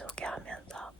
소개하면서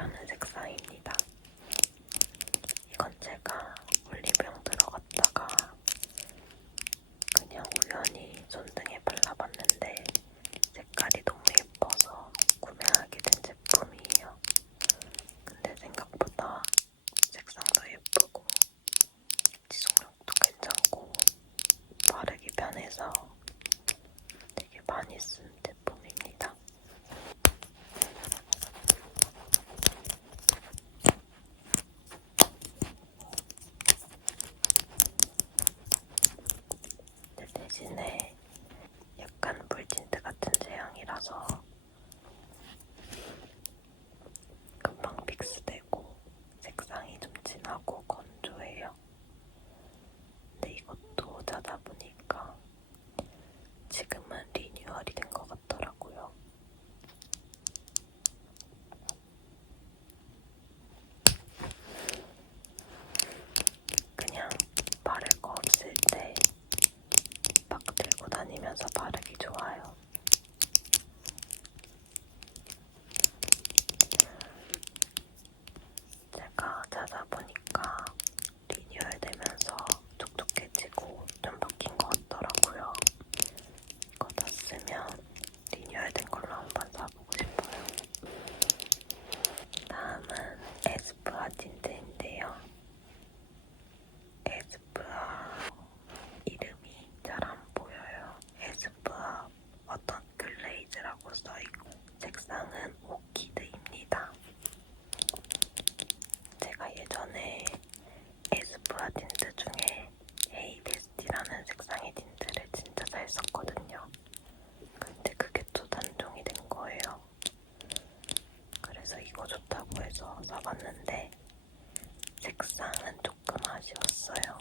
on this sale.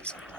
episode.